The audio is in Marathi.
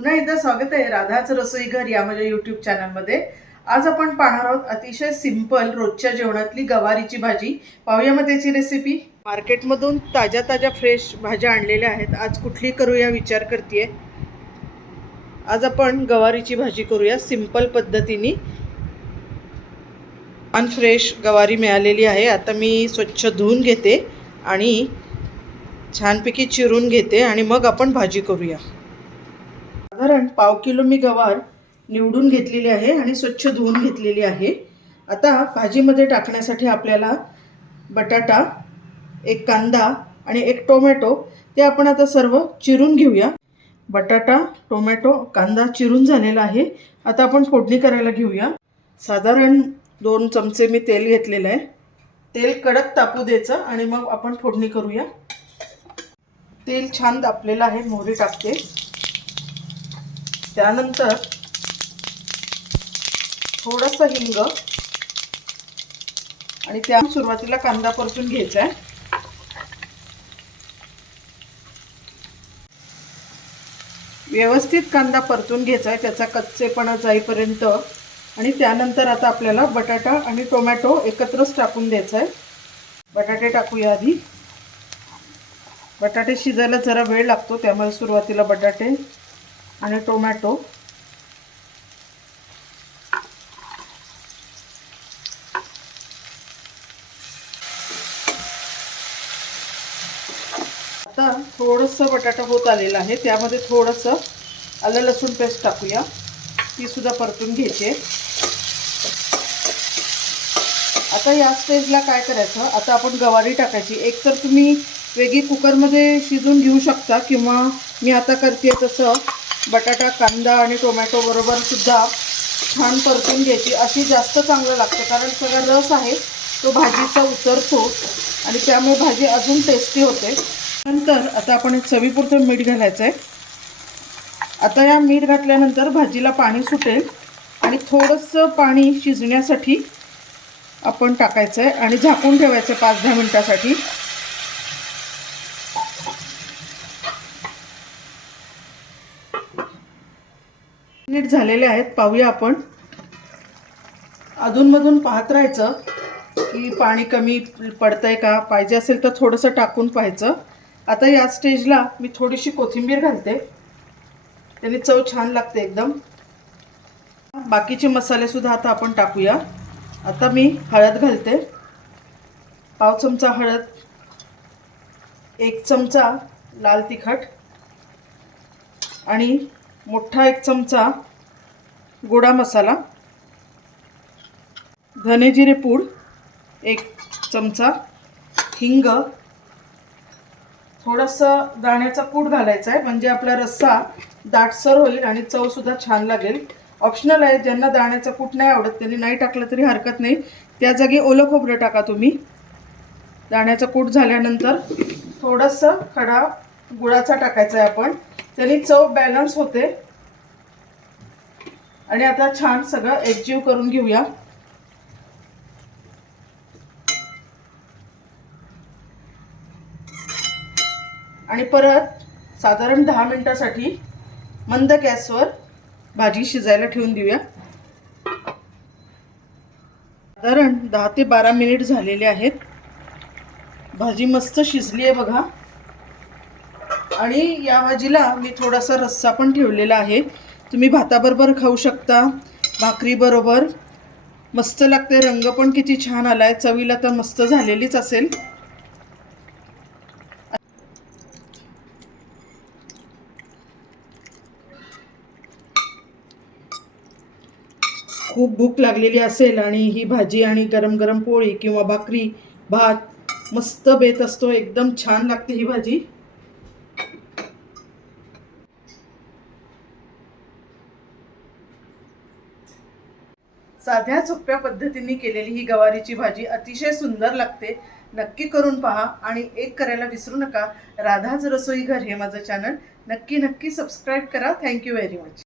पुन्हा एकदा स्वागत आहे राधाच रसोई घर या माझ्या युट्यूब चॅनलमध्ये आज आपण पाहणार आहोत अतिशय सिंपल रोजच्या जेवणातली गवारीची भाजी. पाहूया मग त्याची रेसिपी मार्केटमधून ताज्या ताज्या फ्रेश भाज्या आणलेल्या आहेत. आज कुठली करूया विचार करते आज आपण गवारीची भाजी करूया सिंपल पद्धतीने. अनफ्रेश फ्रेश गवारी मिळालेली आहे. आता मी स्वच्छ धुवून घेते आणि छानपैकी चिरून घेते आणि मग आपण भाजी करूया. साधारण पाव किलो मी गवार निवडून घेतलेली आहे आणि स्वच्छ धुवून घेतलेली आहे. आता भाजीमध्ये टाकण्यासाठी आपल्याला बटाटा एक कांदा आणि एक टोमॅटो ते आपण आता सर्व चिरून घेऊया. बटाटा टोमॅटो कांदा चिरून झालेला आहे. आता आपण फोडणी करायला घेऊया. साधारण दोन चमचे मी तेल घेतलेलं आहे. तेल कडक तापू द्यायचं आणि मग आपण फोडणी करूया. तेल छान तापलेलं आहे. मोहरी टाकते. त्यानंतर थोडंसं हिंग आणि त्या सुरुवातीला कांदा परतून घ्यायचा आहे. व्यवस्थित कांदा परतून घ्यायचा आहे त्याचा कच्चेपणा जाईपर्यंत. आणि त्यानंतर आता आपल्याला बटाटा आणि टोमॅटो एकत्रच टाकून द्यायचा आहे. बटाटे टाकूया आधी. बटाटे शिजायला जरा वेळ लागतो त्यामुळे सुरुवातीला बटाटे आणि टोमॅटो. आता थोडंसं बटाटा होत आलेला आहे. त्यामध्ये थोडंसं आलं लसूण पेस्ट टाकूया. ती सुद्धा परतून घ्यायची. आता या स्टेजला काय करायचं? आता आपण गवारी टाकायची. एक तर तुम्ही वेगळी कुकरमध्ये शिजून घेऊ शकता किंवा मी आता करते तसं. बटाटा कांदा आणि टोमॅटो बरोबर सुद्धा छान परतून घ्यायची. अशी जास्त चांगलं लागतं कारण सगळा रस आहे तो भाजीचा उतरतो आणि त्यामुळे भाजी अजून टेस्टी होते. नंतर आता आपण एक चवीपुरतं मीठ घालायचं आहे आता या मीठ घातल्यानंतर भाजीला पाणी सुटेल आणि थोडंसं पाणी शिजण्यासाठी आपण टाकायचं आहे आणि झाकून ठेवायचं आहे पाच दहा मिनटासाठी. मिनिट झालेले आहेत. पाहूया आपण. अधूनमधून पाहत राहायचं की पाणी कमी पडतंय का? पाहिजे असेल तर थोडंसं टाकून पाहायचं. आता या स्टेजला मी थोडीशी कोथिंबीर घालते. त्याने चव छान लागते एकदम. बाकीचे मसालेसुद्धा आता आपण टाकूया. आता मी हळद घालते. पाव चमचा हळद एक चमचा लाल तिखट आणि मोठा एक चमचा गोडा मसाला धने जिरे पूड एक चमचा हिंग थोडंसं दाण्याचा कूट घालायचा आहे म्हणजे आपला रस्सा दाटसर होईल आणि चवसुद्धा छान लागेल. ऑप्शनल आहे ज्यांना दाण्याचा कूट नाही आवडत त्यांनी नाही टाकलं तरी हरकत नाही. त्या जागी ओलं खोबरं टाका तुम्ही. दाण्याचा कूट झाल्यानंतर थोडंसं खडा गुळाचा टाकायचा आहे आपण. त्याने चव बॅलन्स होते. आणि आता छान सगळं एकजीव करून घेऊया. आणि परत साधारण दहा मिनटासाठी मंद गॅसवर भाजी शिजायला ठेवून देऊया. साधारण दहा ते बारा मिनिट झालेले आहेत. भाजी मस्त शिजली आहे बघा. आणि या भाजीला मी थोडासा रस्सा पण ठेवलेला आहे. तुम्ही भाताबरोबर खाऊ शकता भाकरीबरोबर. मस्त लागते रंग पण किती छान आला आहे चवीला तर मस्त झालेलीच असेल. खूप भूक लागलेली असेल आणि ही भाजी आणि गरम गरम पोळी किंवा भाकरी भात मस्त बेत असतो. एकदम छान लागते ही भाजी. साध्या सोप्या पद्धतीने केलेली ही गवारीची भाजी अतिशय सुंदर लागते. नक्की करून पहा आणि एक करायला विसरू नका. राधाज रसोई घर हे माझं चॅनल नक्की नक्की सबस्क्राईब करा. Thank you very much